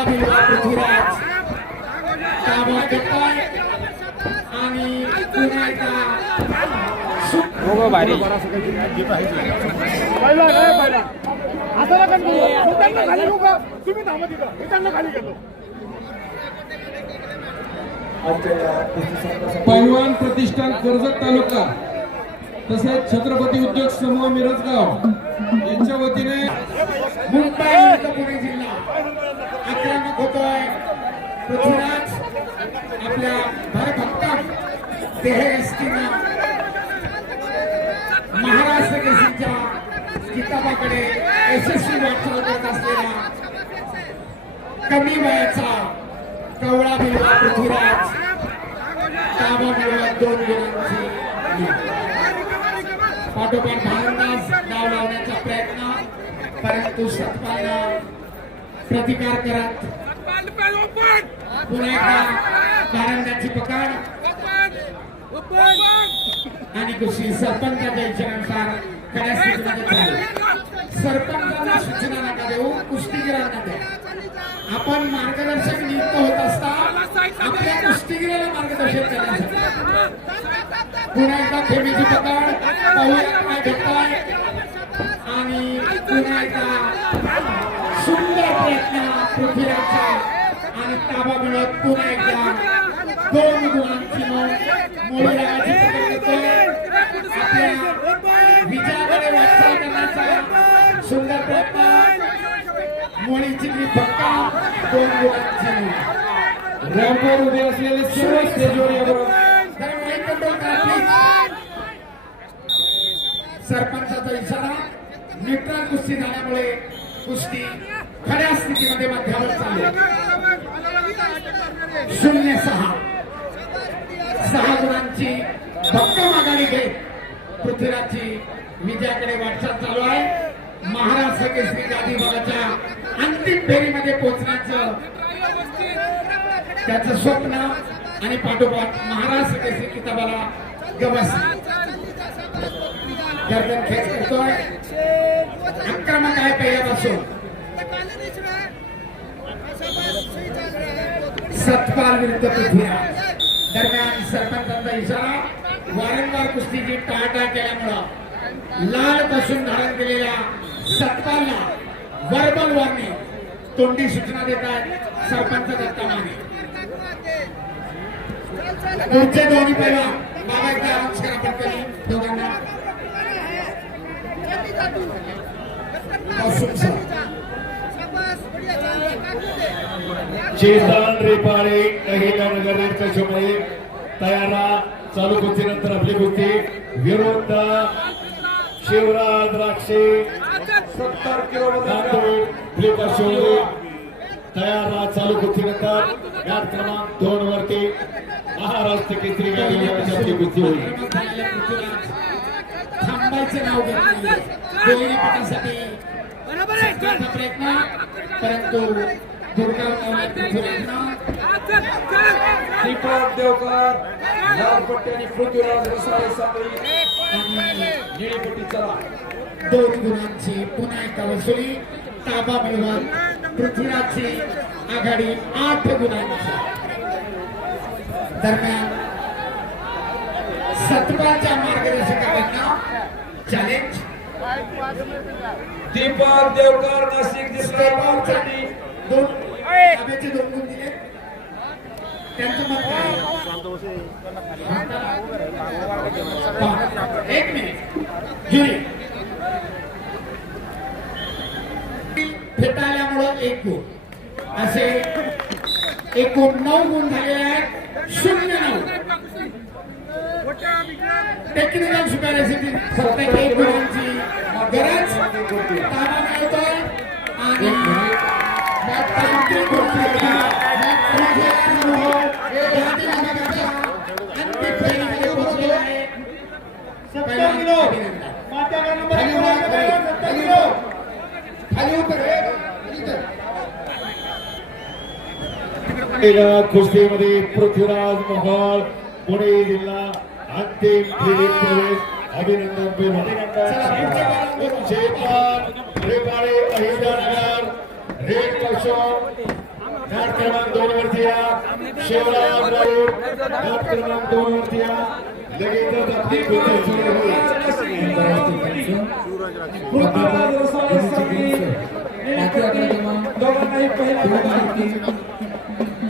कवळा पृथ्वीराज. ताबा घेतोय आणि पुन्हा एकदा भारी नका खाली तुम्ही थांबा तिथं मी त्यांना खाली पैलवान प्रतिष्ठान कर्जत तालुका तसेच छत्रपती उद्योग समूह मिरजगाव यांच्या वतीने मुंबई विरुद्ध पुणे जिल्हा आक्रमक होतोय. पृथ्वीराज आपल्या भरभक्कम देहस्तीनं महाराष्ट्र केसरीच्या किताबाकडे यशस्वी वाटचाल करत असलेला कमी वयाचा कवळा मिळवा पृथ्वीराज ताबा मिळवा दोन गुणांची पाठोपाठ भारंदाज डाव लावण्याचा प्रयत्न परंतु सतपालनं प्रतिकार करत एकदा भारंदाची पकड. आणि कुस्ती सरपंचाच्या इच्छेनुसार खऱ्या स्थितीमध्ये सरपंचांना सूचना नका देऊ कुस्तीगिरांना द्या आपण मार्गदर्शक नियुक्त होत असता आपल्या कुस्तीगिराला मार्गदर्शन करण्यासाठी. पुन्हा एकदा खेळीची पकड पाहूया काय भेटताय आणि पुन्हा एकदा सुंदर प्रयत्न पृथ्वीराजचा आणि ताबा मिळत पुन्हा एकदा दोन गुणांची नोंद मोळीरागाची पकड घेतोय आपल्या विजयाकडे वाटचाल करण्याचा सुंदर प्रयत्न मोळीची ती फक्का दोन गुणांची नोंद रॅम्पवर उभे असलेले सर्व स्टेजवर याबरोबर तर माईक कंट्रोल करा प्लीज सरपंचाचा इशारा न्यूट्रल कुस्ती झाल्यामुळे कुस्ती खऱ्या स्थितीमध्ये मध्यावर चालू शून्य सहा. सहा गुणांची भक्कम आघाडी घेत पृथ्वीराजची विजयाकडे वाटचाल चालू आहे. महाराष्ट्र केसरी गादी भागाच्या अंतिम फेरीमध्ये पोहोचण्याचं त्याचं स्वप्न आणि पाठोपाठ महाराष्ट्र केसरी किताबाला गवस. गर्दन खेच करतोय. आक्रमक आहे पहिल्यापासून. सतपाल विरुद्ध पृथ्वीराज दरम्यान सरपंचांचा इशारा वारंवार कुस्तीची टाळटाळ केल्यामुळं लाल पासून धारण केलेल्या सतपालला वर्बल वॉर्निंग तोंडी सूचना देत आहेत सरपंच दत्ता माने. पुढचे दोन्ही पहिला बाबा एकदा नमस्कार आपण केली दोघांना पासून सर. चेतन रेपाळे अहिल्यानगर कशामध्ये तयारा चालू कुस्तीनंतर आपली कुस्ती विरुद्ध शिवराज द्राक्षे सत्तर किलो नांदूर फ्लिपशोले तयारा चालू कुस्तीनंतर मॅच क्रमांक दोन वरती महाराष्ट्र केसरी आपली कुस्ती होईल. थांबायचं नाव घेत नाहीये. दोन्ही पटासाठी प्रयत्न. परंतु दुर्गा गावात दीपक देवकर लालपट्टी आणि पृथ्वीराज रसाळे सांगली आणि निळी चला दोन गुणांची पुन्हा एकदा वसुली ताबा मिळवत पृथ्वीराजची आघाडी आठ गुणांची दरम्यान सतपालच्या मार्गदर्शकांना चॅलेंज दीपक देवकर नाशिक जिल्हा दोन ताब्याचे दोन गुण दिले त्यांचं मत एक मिनिट जुरी फेटाळल्यामुळं एक गुण. असे एकूण नऊ गुण झालेले आहेत. शून्य नऊ. टेक्निकल सुपॅरिसिटी प्रत्येक एक गुणांची गरज. ताबा मिळतोय. आणि कुस्तीमध्ये पृथ्वीराज मोहोळ पुणे जिल्हा अंतिम फेरीत प्रवेश. अभिनंदन अभिनंदन रेपाळे अहिल्यानगर रेड कशोर घाट क्रमांक दोन वरती या. शिवराम घाट क्रमांक दोन वरती या. लगेचच आपली कुस्ती सुरू होईल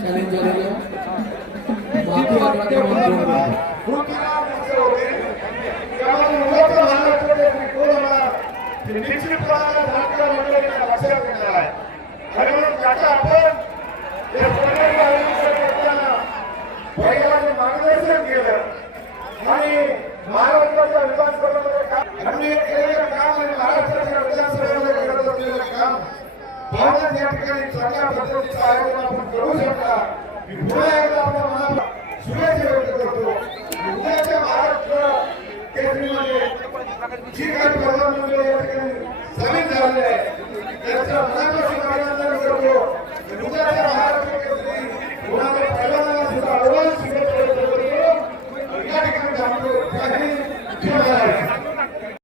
चॅलेंज झालेलं बाकी क्रमांक दोन मार्गदर्शन केलं आणि महाराष्ट्राचा विकास करण्यामध्ये काम आम्ही केलेलं काम आणि महाराष्ट्राच्या विकासामध्ये करत असलेलं काम भावना या ठिकाणी चांगल्या पद्धतीचं आयोजन आपण करू. मी पुन्हा एकदा आपल्या मनाला शुभेच्छा व्यक्त करतो. उद्याच्या महाराष्ट्र केसरीमध्ये जी काही प्रधानमंत्री या ठिकाणी सामील झालेले आहे